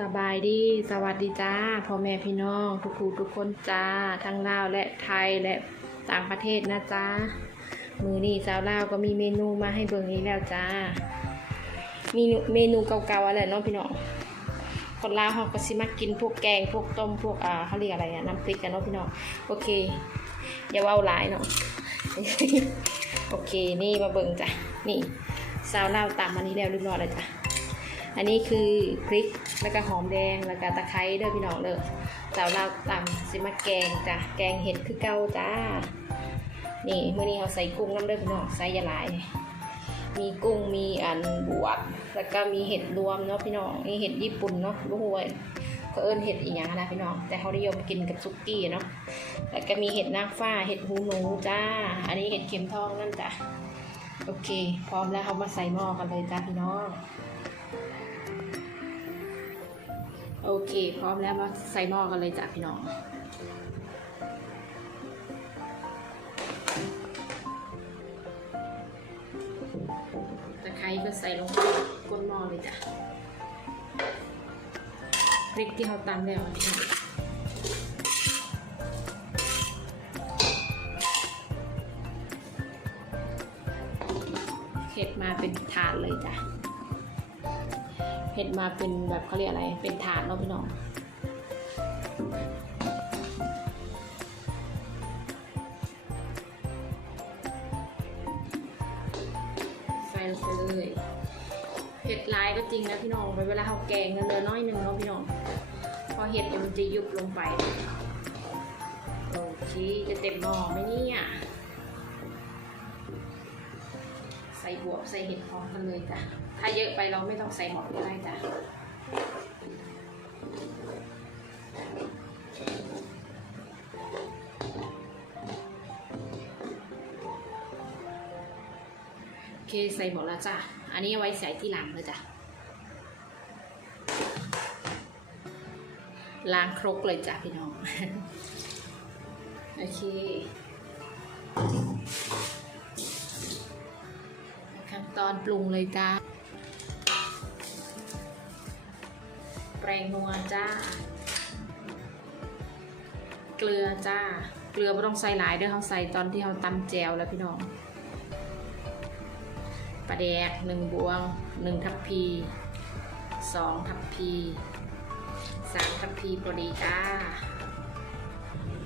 สบายดี สวัสดีจ้าพ่อแม่พี่น้องทุกคูทุกคนจ้า ทั้งลาวและไทยและต่างประเทศนะจ้ามือนี่สาวลาวก็มีเมนูมาให้เบิ่งนี้แล้วจ้า มีเมนูเก่าๆอะไรเนาะพี่น้องคนลาวเขาก็สิมากินพวกแกงพวกต้มพวกอ่าเขาเรียกอะไรอะน้ำพริกกันเนาะพี่น้องโอเค อย่าว้าหลายเนาะโอเคนี่มาเบิ่งจ้ะนี่สาวลาวตามมานี้แล้วเรียบร้อยแล้วจ้ะอันนี้คือพริก แล้วก็หอมแดงแล้วก็ตะไคร้เด้อพี่น้องเด้อสาวลาตำสิมาแกงจ้ะแกงเห็ดคือเก่าจ้า นี่เมื่อนี้เราใส่กุ้งน้ำเด้อพี่น้องใส่ยาลาย มีกุ้งมีอันบวบแล้วก็มีเห็ดรวมเนาะพี่น้องนี่เห็ดญี่ปุ่นเนาะรู้หวยก็เอิ้นเห็ดอีกอย่างนะพี่น้อง แต่เขานิยมกินกับซุกี้เนาะ แล้วก็มีเห็ดนางฟ้า เห็ดหูหนูจ้า อันนี้เห็ดเข็มทองนั่นจ้ะ โอเค พร้อมแล้วเขามาใส่หม้อกันเลยจ้าพี่น้อง โอเค พร้อมแล้วมาใส่หม้อกันเลยจ้ะพี่น้องตะไคร้ก็ใส่ลงก้นหม้อเลยจ้ะพริกที่เขาตำแล้วนี่เห็ดมาเป็นถาดเลยจ้ะ เห็ดมาเป็นแบบเขาเรียกอะไร เป็นถาดเนาะพี่น้องใส่ลงไปเลยเห็ดลายก็จริงนะพี่น้องไปเวลาเขาแกงกันเลยน้อยหนึ่งเนาะพี่น้อง พอเห็ดมันจะยุบลงไป โอเค จะเต็มหม้อไหมเนี่ย บวบใส่เห็ดพร้อมกันเลยจ้ะ ถ้าเยอะไปเราไม่ต้องใส่หมดก็ได้จ้ะโอเคใส่หมดแล้วจ้ะ อันนี้ไว้ใส่ที่หลังเลยจ้ะ ล้างครกเลยจ้ะพี่น้อง โอเค ตอนปรุงเลยจ้าแปรงนัวจ้า เกลือจ้า เกลือไม่ต้องใส่หลายเด้อเขาใส่ตอนที่เขาตำแจวแล้วพี่น้องปลาแดกหนึ่งบวงหนึ่งทัพพีสองทัพพีสามทัพพีพอดีจ้า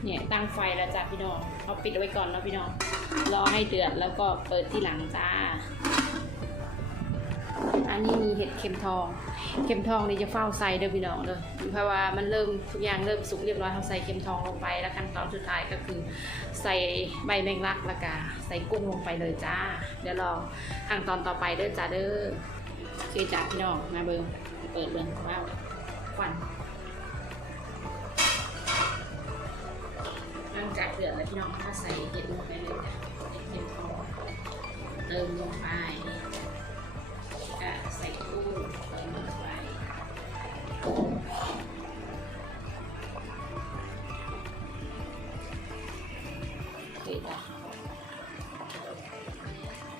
เนี่ยตั้งไฟแล้วจ้ะพี่น้อง เอาปิดไว้ก่อนเนาะพี่น้อง รอให้เดือดแล้วก็เปิดที่หลังจ้า อันนี้มีเห็ดเข็มทอง เข็มทองนี่จะเฝ้าใส่เด้อพี่น้องเด้อเพราะว่ามันเริ่มทุกอย่างเริ่มสุกเรียบร้อยเขาใส่เข็มทองลงไปแล้วขั้นตอนสุดท้ายก็คือ ใส่ใบแมงลักแล้วก็ใส่กุ้งลงไปเลยจ้า เดี๋ยวรอขั้นตอนต่อไปเด้อจ้าเด้อโอเคจ้าพี่น้องมาเบิ่งเปิดเบิ่งว้าวควันหลังจากเดือดแล้วพี่น้องถ้าใส่เห็ดลงไปเลยจ้ะเห็ดเข็มทองเติมลงไป ใส่ตู้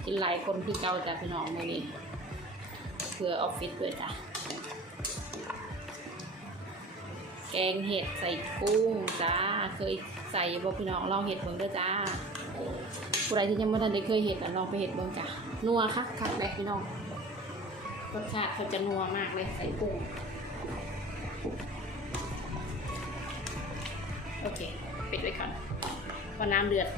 กินหลายคนคือเก่าจ้ะพี่น้องมื้อนี้เพื่อออฟฟิศด้วยจ้ะ แกงเห็ดใส่กุ้งจ้า เคยใส่บ่พี่น้องลองเห็ดเบิ่งด้อจ้าผู้ใดที่ยังไม่ทันได้เคยเห็ดอะลองไปเห็ดเบิ่งจ้ะนัวคักคักเลยพี่น้อง รสชาติเขาจะนัวมากเลยใส่กุ้ง โอเคปิดไว้ก่อนพอน้ำเดือด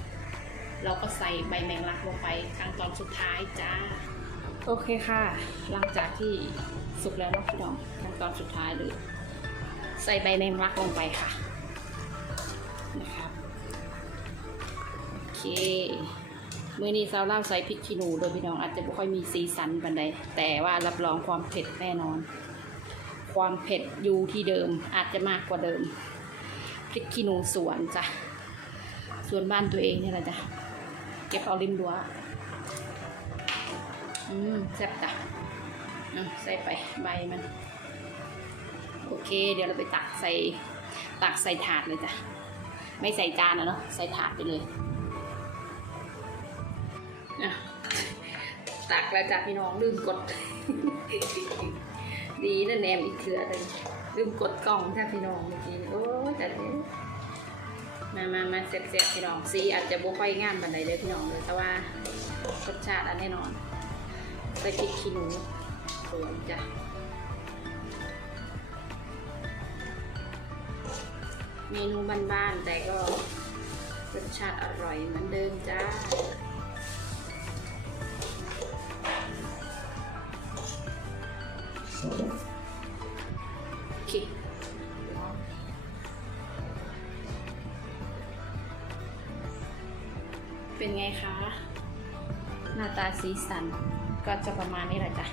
เราก็ใส่ใบแมงลักลงไปขั้นตอนสุดท้ายจ้า โอเคค่ะ หลังจากที่สุกแล้วเนาะพี่น้องขั้นตอนสุดท้ายเลย ใส่ใบแมงลักลงไปค่ะ นะครับ โอเค มื่อนี้ซาวเล่าใส่พริกขี้หนูโดยพี่น้องอาจจะไม่ค่อยมีสีสันปันใดแต่ว่ารับรองความเผ็ดแน่นอน ความเผ็ดอยู่ที่เดิมอาจจะมากกว่าเดิมพริกขี้หนูสวนจ้ะสวนบ้านตัวเองนี่แหละจ้ะเก็บเอาริมรั้วอืมแซ่บจ้ะใส่ไปใบมัน โอเค เดี๋ยวเราไปตักใส่ตักใส่ถาดเลยจ้ะไม่ใส่จานนะเนาะใส่ถาดไปเลย ตักแล้วจ้ะพี่น้องลืมกด ดีนะแนมอีกเถื่อเลยลืมกดกล่องถ้าพี่น้องเมื่อกี้โอ้แต่เด้มามามาเสร็จเสร็จพี่น้องสีอาจจะบ่ค่อยงามบันไดเลยพี่น้องเลยแต่ว่ารสชาติอันแน่นอนใส่พริกขี้หนูสวยจ้ะเมนูบ้านๆแต่ก็รสชาติอร่อยเหมือนเดิมจ้า เคเป็นไงคะ หน้าตาสีสันก็จะประมาณนี้แหละจ้ะ